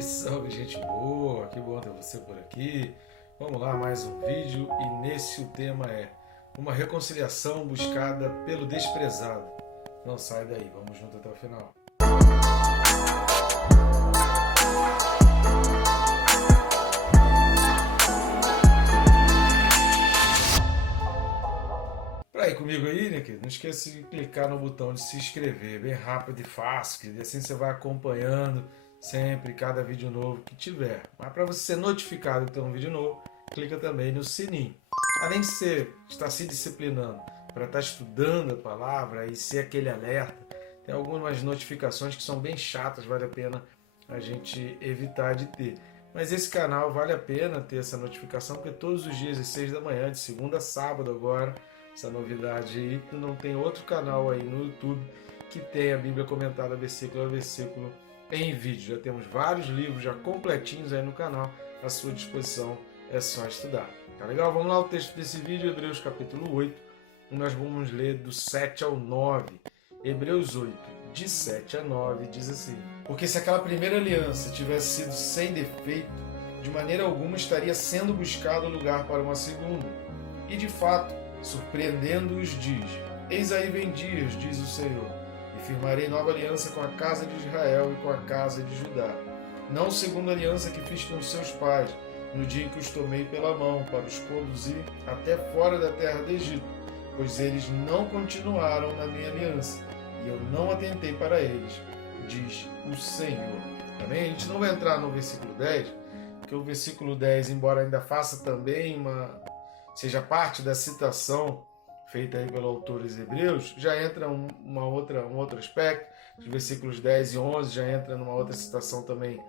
Salve, salve, gente boa! Que bom ter você por aqui. Vamos lá, mais um vídeo e nesse o tema é uma reconciliação buscada pelo desprezado. Não sai daí, vamos junto até o final. Para ir comigo aí, né, querido? Não esqueça de clicar no botão de se inscrever, bem rápido e fácil, querido. Assim você vai acompanhando sempre cada vídeo novo que tiver. Mas para você ser notificado que tem um vídeo novo, clica também no sininho. Além de você estar se disciplinando para estar estudando a palavra e ser aquele alerta, tem algumas notificações que são bem chatas, vale a pena a gente evitar de ter. Mas esse canal vale a pena ter essa notificação, porque todos os dias às 6 da manhã, de segunda a sábado agora, essa novidade aí, não tem outro canal aí no YouTube que tenha a Bíblia comentada versículo a versículo em vídeo. Já temos vários livros já completinhos aí no canal à sua disposição, é só estudar. Tá legal? Vamos lá, o texto desse vídeo, Hebreus capítulo 8, e nós vamos ler do 7 ao 9. Hebreus 8, de 7 a 9, diz assim: Porque se aquela primeira aliança tivesse sido sem defeito, de maneira alguma estaria sendo buscado lugar para uma segunda. E de fato, surpreendendo-os, diz: Eis aí vem dias, diz o Senhor, e firmarei nova aliança com a casa de Israel e com a casa de Judá. Não segundo a aliança que fiz com seus pais, no dia em que os tomei pela mão, para os conduzir até fora da terra do Egito, pois eles não continuaram na minha aliança, e eu não atentei para eles, diz o Senhor. Amém? A gente não vai entrar no versículo 10, porque o versículo 10, embora ainda faça também seja parte da citação feita aí pelo autor dos Hebreus, já entra um outro aspecto. Os versículos 10 e 11 já entra numa outra citação também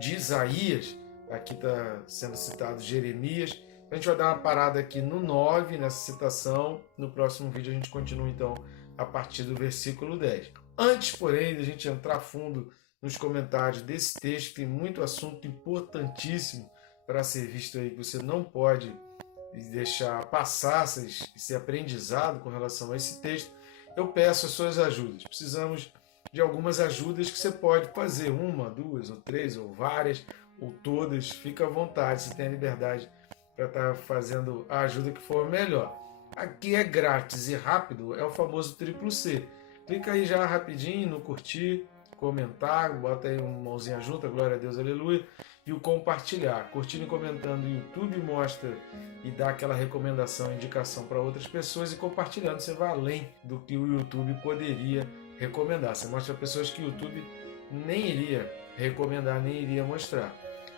de Isaías. Aqui está sendo citado Jeremias. A gente vai dar uma parada aqui no 9, nessa citação. No próximo vídeo a gente continua então a partir do versículo 10. Antes, porém, de a gente entrar fundo nos comentários desse texto, tem muito assunto importantíssimo para ser visto aí, que você não pode deixar passar esse aprendizado com relação a esse texto. Eu peço as suas ajudas. Precisamos de algumas ajudas que você pode fazer, uma, duas, ou três, ou várias, ou todas. Fica à vontade, você tem a liberdade para estar fazendo a ajuda que for melhor. Aqui é grátis e rápido, é o famoso triplo C. Clica aí já rapidinho no curtir, comentar, bota aí uma mãozinha junta, glória a Deus, aleluia, e o compartilhar. Curtindo e comentando, o YouTube mostra e dá aquela recomendação, indicação para outras pessoas, e compartilhando você vai além do que o YouTube poderia recomendar. Você mostra para pessoas que o YouTube nem iria recomendar, nem iria mostrar.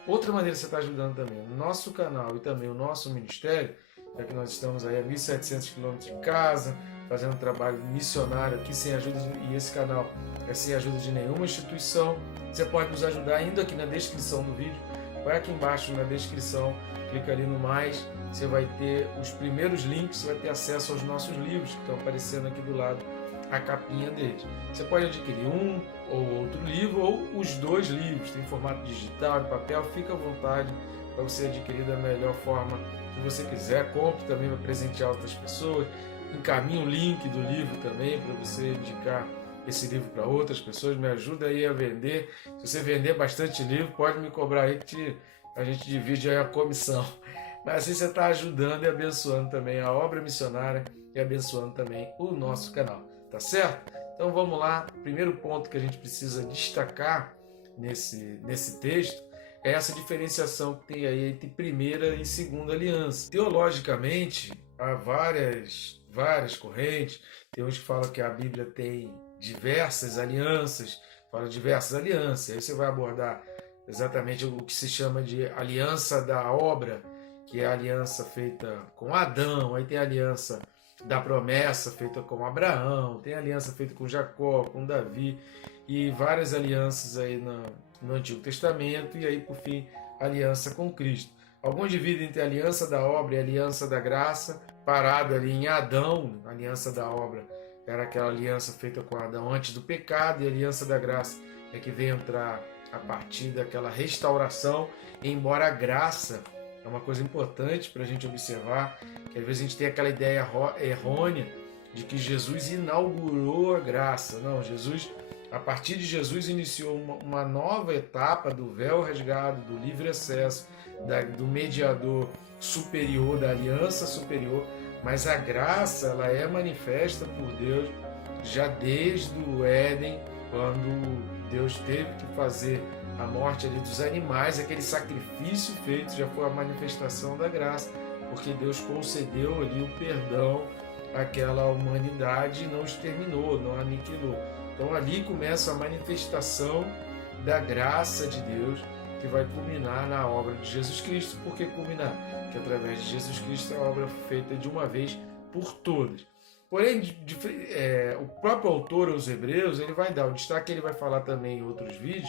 Outra maneira que você está ajudando também, o nosso canal e também o nosso ministério, já que nós estamos aí a 1.700 km de casa, fazendo um trabalho missionário aqui sem ajuda, e esse canal é sem ajuda de nenhuma instituição. Você pode nos ajudar indo aqui na descrição do vídeo, vai aqui embaixo na descrição, clica ali no mais, você vai ter os primeiros links, você vai ter acesso aos nossos livros que estão aparecendo aqui do lado, a capinha deles. Você pode adquirir um ou outro livro, ou os dois livros, tem formato digital, de papel, fica à vontade para você adquirir da melhor forma que você quiser. Compre também para presentear outras pessoas, encaminhe o link do livro também para você indicar esse livro para outras pessoas, me ajuda aí a vender. Se você vender bastante livro, pode me cobrar aí que a gente divide aí a comissão. Mas assim você está ajudando e abençoando também a obra missionária e abençoando também o nosso canal, tá certo? Então vamos lá, o primeiro ponto que a gente precisa destacar nesse texto é essa diferenciação que tem aí entre primeira e segunda aliança. Teologicamente, há várias correntes, tem uns que falam que a Bíblia tem diversas alianças, fala diversas alianças, aí você vai abordar exatamente o que se chama de aliança da obra, que é a aliança feita com Adão, aí tem a aliança da promessa feita com Abraão, tem a aliança feita com Jacó, com Davi, e várias alianças aí no Antigo Testamento, e aí por fim a aliança com Cristo. Alguns dividem entre a aliança da obra e a aliança da graça, parado ali em Adão. A aliança da obra era aquela aliança feita com Adão antes do pecado, e a aliança da graça é que vem entrar a partir daquela restauração. Embora a graça é uma coisa importante para a gente observar, que às vezes a gente tem aquela ideia errônea de que Jesus inaugurou a graça. Não, Jesus A partir de Jesus iniciou uma nova etapa do véu rasgado, do livre acesso, do mediador superior, da aliança superior, mas a graça ela é manifesta por Deus já desde o Éden, quando Deus teve que fazer a morte ali dos animais, aquele sacrifício feito já foi a manifestação da graça, porque Deus concedeu ali o perdão àquela humanidade e não exterminou, não aniquilou. Então ali começa a manifestação da graça de Deus, que vai culminar na obra de Jesus Cristo. Por que culminar? Que através de Jesus Cristo a obra foi feita de uma vez por todas. Porém, o próprio autor aos Hebreus, ele vai dar o destaque, ele vai falar também em outros vídeos,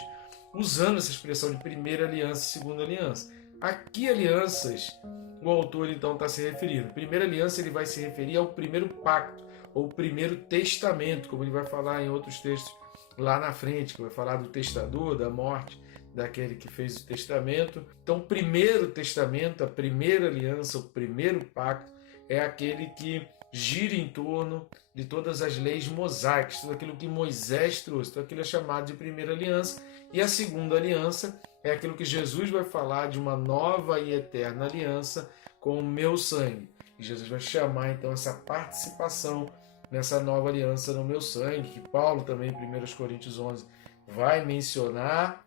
usando essa expressão de primeira aliança e segunda aliança. A que alianças o autor então está se referindo? Primeira aliança ele vai se referir ao primeiro pacto, ou primeiro testamento, como ele vai falar em outros textos lá na frente, que vai falar do testador, da morte daquele que fez o testamento. Então, o primeiro testamento, a primeira aliança, o primeiro pacto, é aquele que gira em torno de todas as leis mosaicas, tudo aquilo que Moisés trouxe, tudo aquilo é chamado de primeira aliança. E a segunda aliança é aquilo que Jesus vai falar de uma nova e eterna aliança com o meu sangue. E Jesus vai chamar então essa participação nessa nova aliança no meu sangue, que Paulo também em 1 Coríntios 11 vai mencionar,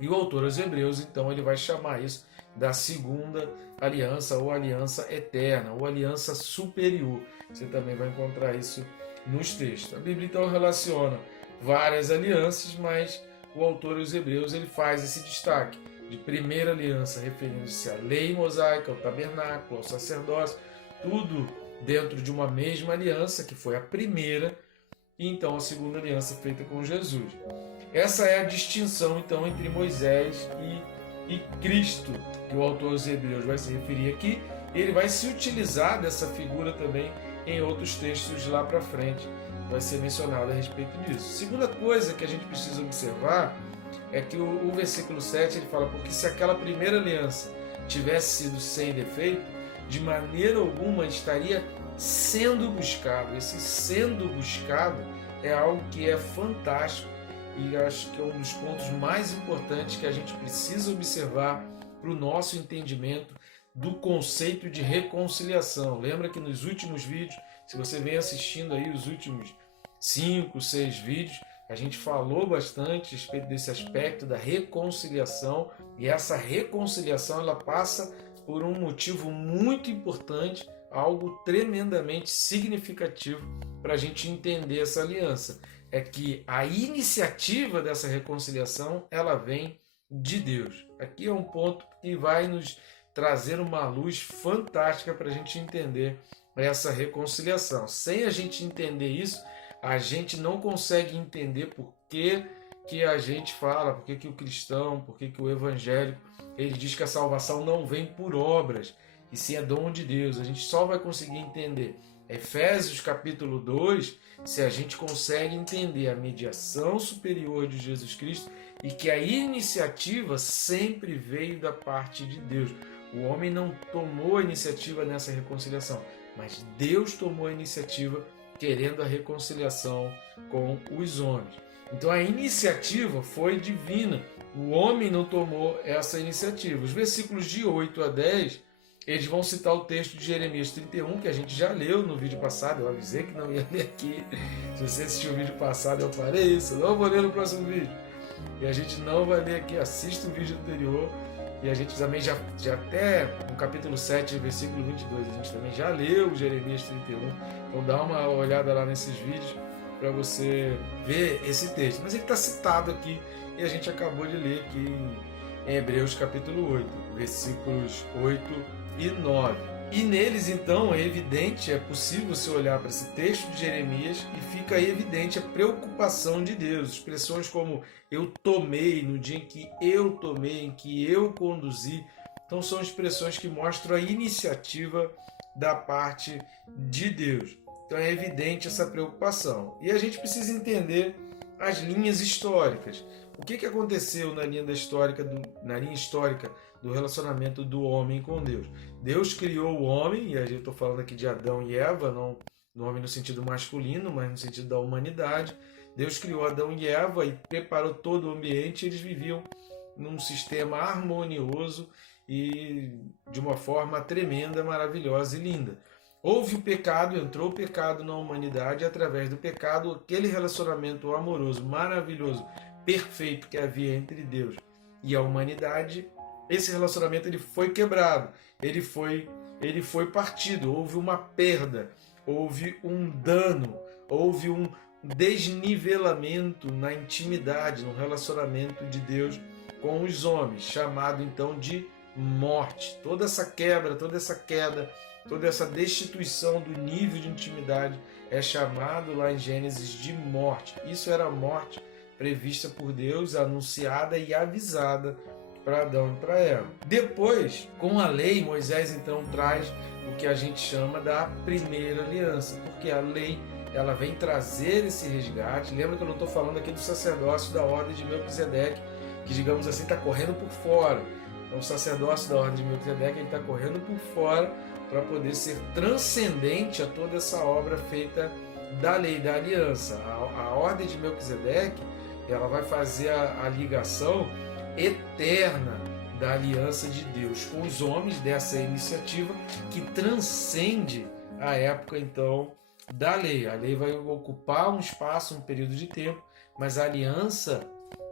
e o autor aos Hebreus então ele vai chamar isso da segunda aliança, ou aliança eterna, ou aliança superior. Você também vai encontrar isso nos textos. A Bíblia então relaciona várias alianças, mas o autor aos Hebreus ele faz esse destaque de primeira aliança, referindo-se à lei mosaica, ao tabernáculo, ao sacerdócio, tudo dentro de uma mesma aliança, que foi a primeira, e então a segunda aliança feita com Jesus. Essa é a distinção então entre Moisés e Cristo, que o autor aos Hebreus vai se referir aqui. Ele vai se utilizar dessa figura também em outros textos lá para frente, vai ser mencionado a respeito disso. Segunda coisa que a gente precisa observar é que o versículo 7 ele fala: porque se aquela primeira aliança tivesse sido sem defeito, de maneira alguma estaria sendo buscado. Esse sendo buscado é algo que é fantástico e acho que é um dos pontos mais importantes que a gente precisa observar para o nosso entendimento do conceito de reconciliação. Lembra que nos últimos vídeos, se você vem assistindo aí os últimos 5, 6 vídeos, a gente falou bastante a respeito desse aspecto da reconciliação, e essa reconciliação ela passa por um motivo muito importante, algo tremendamente significativo para a gente entender essa aliança. É que a iniciativa dessa reconciliação ela vem de Deus. Aqui é um ponto que vai nos trazer uma luz fantástica para a gente entender essa reconciliação. Sem a gente entender isso, a gente não consegue entender por que a gente fala, por que o cristão, por que o evangélico, ele diz que a salvação não vem por obras, e sim é dom de Deus. A gente só vai conseguir entender Efésios capítulo 2 se a gente consegue entender a mediação superior de Jesus Cristo e que a iniciativa sempre veio da parte de Deus. O homem não tomou a iniciativa nessa reconciliação, mas Deus tomou a iniciativa querendo a reconciliação com os homens. Então a iniciativa foi divina, o homem não tomou essa iniciativa. Os versículos de 8 a 10, eles vão citar o texto de Jeremias 31, que a gente já leu no vídeo passado. Eu avisei que não ia ler aqui. Se você assistiu o vídeo passado, eu falei isso, não vou ler no próximo vídeo. E a gente não vai ler aqui, assista o vídeo anterior. E a gente também já até no capítulo 7, versículo 22, a gente também já leu Jeremias 31. Então dá uma olhada lá nesses vídeos para você ver esse texto. Mas ele está citado aqui e a gente acabou de ler aqui em Hebreus capítulo 8, versículos 8 e 9. E neles então é evidente, é possível você olhar para esse texto de Jeremias e fica aí evidente a preocupação de Deus. Expressões como eu tomei, no dia em que eu tomei, em que eu conduzi. Então são expressões que mostram a iniciativa da parte de Deus. Então é evidente essa preocupação. E a gente precisa entender as linhas históricas. O que aconteceu na linha histórica do relacionamento do homem com Deus? Deus criou o homem, e eu estou falando aqui de Adão e Eva, não do homem no sentido masculino, mas no sentido da humanidade. Deus criou Adão e Eva e preparou todo o ambiente, eles viviam num sistema harmonioso e de uma forma tremenda, maravilhosa e linda. Houve o pecado, entrou o pecado na humanidade, e através do pecado, aquele relacionamento amoroso, maravilhoso, perfeito que havia entre Deus e a humanidade, esse relacionamento ele foi quebrado, ele foi partido, houve uma perda, houve um dano, houve um desnivelamento na intimidade, no relacionamento de Deus com os homens, chamado então de morte. Toda essa quebra, toda essa queda, toda essa destituição do nível de intimidade é chamado lá em Gênesis de morte. Isso era a morte prevista por Deus, anunciada e avisada para Adão e para Eva. Depois, com a lei, Moisés então traz o que a gente chama da primeira aliança, porque a lei ela vem trazer esse resgate. Lembra que eu não estou falando aqui do sacerdócio da ordem de Melquisedeque, que digamos assim está correndo por fora. Então o sacerdócio da ordem de Melquisedeque está correndo por fora para poder ser transcendente a toda essa obra feita da lei, da aliança. A ordem de Melquisedeque ela vai fazer a ligação eterna da aliança de Deus com os homens, dessa iniciativa que transcende a época então da lei. A lei vai ocupar um espaço, um período de tempo, mas a aliança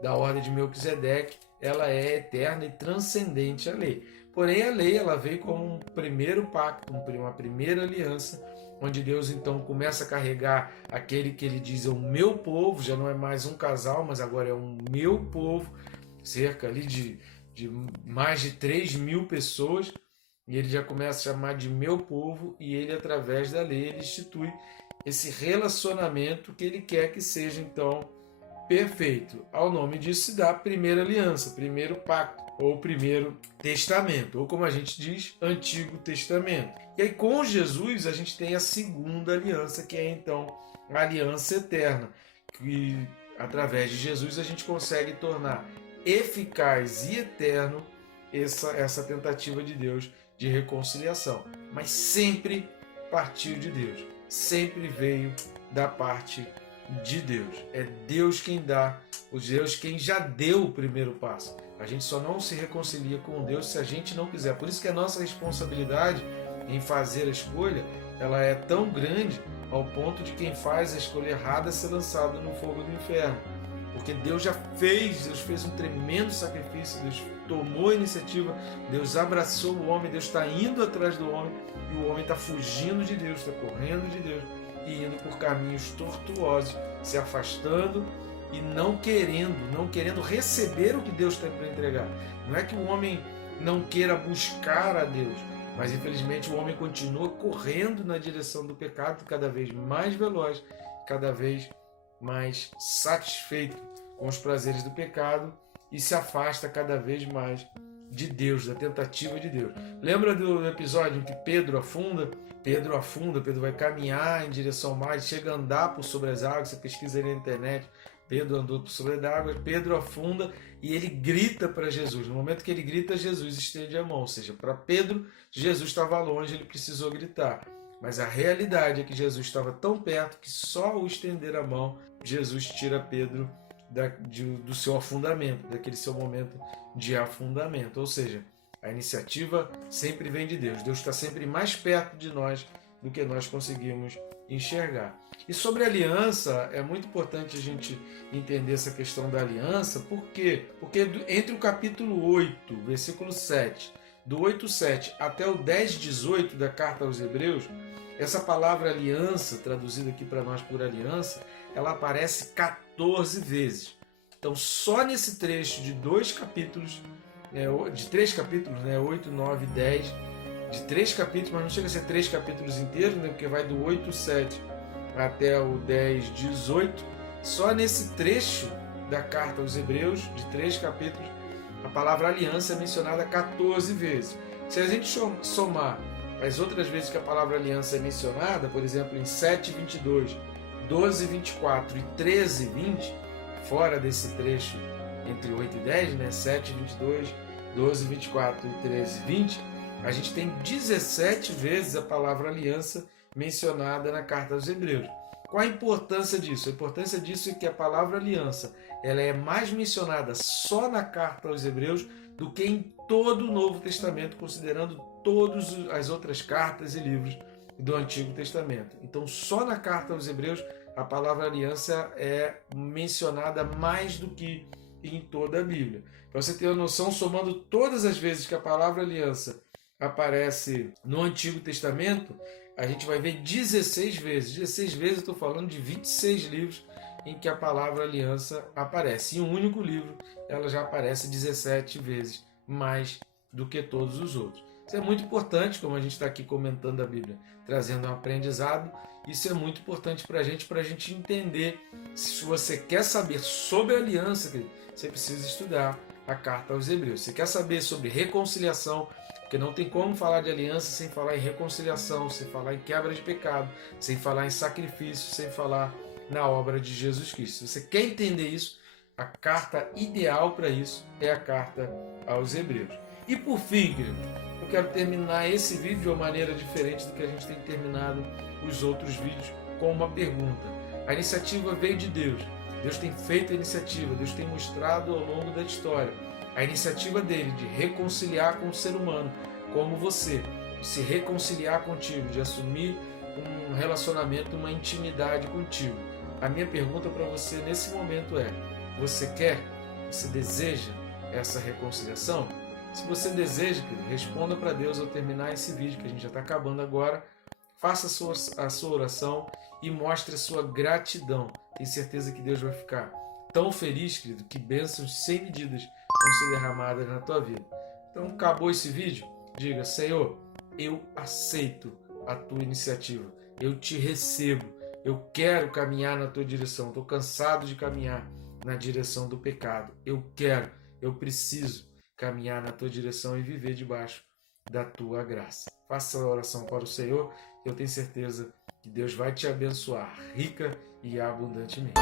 da ordem de Melquisedeque ela é eterna e transcendente à lei. Porém, a lei ela veio como um primeiro pacto, uma primeira aliança, onde Deus então começa a carregar aquele que ele diz é o meu povo, já não é mais um casal, mas agora é um meu povo, cerca ali de mais de 3.000 pessoas, e ele já começa a chamar de meu povo, e ele, através da lei, ele institui esse relacionamento que ele quer que seja então perfeito. Ao nome disso se dá a primeira aliança, primeiro pacto, ou primeiro testamento, ou como a gente diz, Antigo Testamento. E aí com Jesus a gente tem a segunda aliança, que é então a aliança eterna, que através de Jesus a gente consegue tornar eficaz e eterno essa tentativa de Deus de reconciliação. Mas sempre partiu de Deus, sempre veio da parte de Deus. É Deus quem dá, o Deus quem já deu o primeiro passo. A gente só não se reconcilia com Deus se a gente não quiser. Por isso que a nossa responsabilidade em fazer a escolha, ela é tão grande ao ponto de quem faz a escolha errada ser lançado no fogo do inferno. Porque Deus já fez, Deus fez um tremendo sacrifício, Deus tomou a iniciativa, Deus abraçou o homem, Deus está indo atrás do homem e o homem está fugindo de Deus, está correndo de Deus e indo por caminhos tortuosos, se afastando e não querendo receber o que Deus tem para entregar. Não é que o homem não queira buscar a Deus, mas infelizmente o homem continua correndo na direção do pecado, cada vez mais veloz, cada vez mais satisfeito com os prazeres do pecado e se afasta cada vez mais de Deus, da tentativa de Deus. Lembra do episódio em que Pedro afunda? Pedro vai caminhar em direção ao mar, chega a andar por sobre as águas, você pesquisa aí na internet, Pedro andou por sobre as águas, Pedro afunda e ele grita para Jesus. No momento que ele grita, Jesus estende a mão, ou seja, para Pedro, Jesus estava longe, ele precisou gritar. Mas a realidade é que Jesus estava tão perto que só ao estender a mão, Jesus tira Pedro do seu afundamento, daquele seu momento de afundamento. Ou seja, a iniciativa sempre vem de Deus. Deus está sempre mais perto de nós do que nós conseguimos enxergar. E sobre a aliança, é muito importante a gente entender essa questão da aliança. Por quê? Porque entre o capítulo 8, versículo 7, do 8:7 até o 10:18 da carta aos Hebreus, essa palavra aliança, traduzida aqui para nós por aliança, ela aparece 14 vezes. Então, só nesse trecho de 2 capítulos, de 3 capítulos, 8, 9 e 10, de 3 capítulos, mas não chega a ser 3 capítulos inteiros, porque vai do 8:7 até o 10:18, só nesse trecho da carta aos Hebreus, de 3 capítulos, a palavra aliança é mencionada 14 vezes. Se a gente somar as outras vezes que a palavra aliança é mencionada, por exemplo, em 7:22, 12:24 e 13:20, fora desse trecho entre 8 e 10, 7:22, 12:24 e 13:20, a gente tem 17 vezes a palavra aliança mencionada na carta aos Hebreus. Qual a importância disso? A importância disso é que a palavra aliança ela é mais mencionada só na carta aos Hebreus do que em todo o Novo Testamento, considerando todas as outras cartas e livros do Antigo Testamento. Então, só na carta aos Hebreus a palavra aliança é mencionada mais do que em toda a Bíblia. Para você ter uma noção, somando todas as vezes que a palavra aliança aparece no Antigo Testamento, a gente vai ver 16 vezes. 16 vezes eu estou falando de 26 livros em que a palavra aliança aparece. Em um único livro ela já aparece 17 vezes, mais do que todos os outros. Isso é muito importante, como a gente está aqui comentando a Bíblia, trazendo um aprendizado. Isso é muito importante para a gente entender. Se você quer saber sobre a aliança, você precisa estudar a carta aos Hebreus. Você quer saber sobre reconciliação, porque não tem como falar de aliança sem falar em reconciliação, sem falar em quebra de pecado, sem falar em sacrifício, sem falar na obra de Jesus Cristo. Se você quer entender isso, a carta ideal para isso é a carta aos Hebreus. E por fim, querido, eu quero terminar esse vídeo de uma maneira diferente do que a gente tem terminado os outros vídeos, com uma pergunta. A iniciativa veio de Deus. Deus tem feito a iniciativa, Deus tem mostrado ao longo da história a iniciativa dele de reconciliar com o ser humano, como você, de se reconciliar contigo, de assumir um relacionamento, uma intimidade contigo. A minha pergunta para você nesse momento é: você quer, você deseja essa reconciliação? Se você deseja, querido, responda para Deus ao terminar esse vídeo, que a gente já está acabando agora. Faça a sua oração e mostre a sua gratidão. Tenho certeza que Deus vai ficar tão feliz, querido, que bênçãos sem medidas vão ser derramadas na tua vida. Então, acabou esse vídeo? Diga: Senhor, eu aceito a tua iniciativa. Eu te recebo. Eu quero caminhar na tua direção. Estou cansado de caminhar na direção do pecado. Eu preciso caminhar na tua direção e viver debaixo da tua graça. Faça a oração para o Senhor. Eu tenho certeza que Deus vai te abençoar rica e abundantemente.